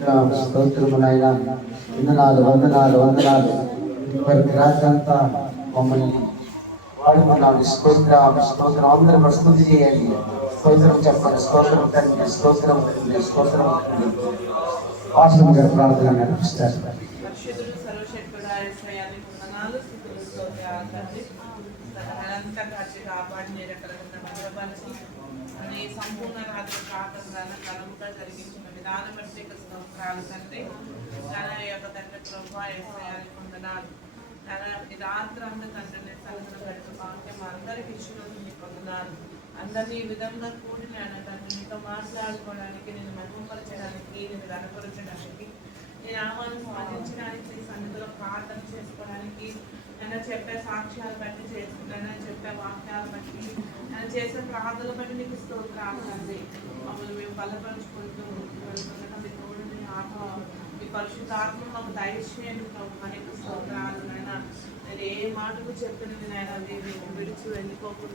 స్తోత్రము నాయన. వందనాలు వందనాలు వందనాలు. ఇప్పటికి రాత్రంతా మమ్మల్ని వాడుకున్నాను. స్తోత్రం స్తోత్రం. అందరూ ప్రస్తుతి చేయండి. స్తోత్రం చెప్పండి. స్తోత్రం తండ్రి, స్తోత్రం తండ్రి, స్తోత్రం తండ్రి. వాసన గారు ప్రార్థన నడిపిస్తారు. పరిశుద్ధుడు సర్వశక్తుడా యేసయ్యాని వందనాలు, స్తుతులు, స్తోత్రాలు తండ్రి. తన కాపాడి నిరకరణ భద్రపరిచి నీ సంపూర్ణ రాత్రి ప్రార్థన కలుగుగా జరిగించిన విధానం బట్టి స్తోత్రాలు తండ్రి. తన యొక్క తండ్రి ప్రభా యేసయ్యాని వందనాలు. తన ఈ రాత్రి అంతా తండ్రిని సలహన గడిపే భాగ్యం అందరికి ఇచ్చినందుకు పొందనాలు. అందరినీ ఈ విధంగా కూడి నేను తండ్రి నీతో మాట్లాడుకోవడానికి, నేను మహిమపరచడానికి, నేను కనపరచడానికి, నేను ఆహ్వానం స్మరించడానికి, సన్నిధిలో ప్రార్థన చేసుకోవడానికి, నేను చెప్పే సాక్ష్యాలు బట్టి చేసుకున్నాను, చెప్పే వాక్యాలు బట్టి, నేను చేసే ప్రార్థనలు బట్టి నీకు స్తోత్రాలు తండ్రి. మమ్మల్ని మేము బలపరుచుకుంటూ వెళ్తుండగా మీ తోడు మీ ఆత్మ, మీ పరిశుద్ధ ఆత్మ మాకు దయచేయండి మనకు స్తోత్రాలు. నైనా నేను ఏ మాటకు చెప్పినది నైనా విడిచి వెళ్ళిపోకుండా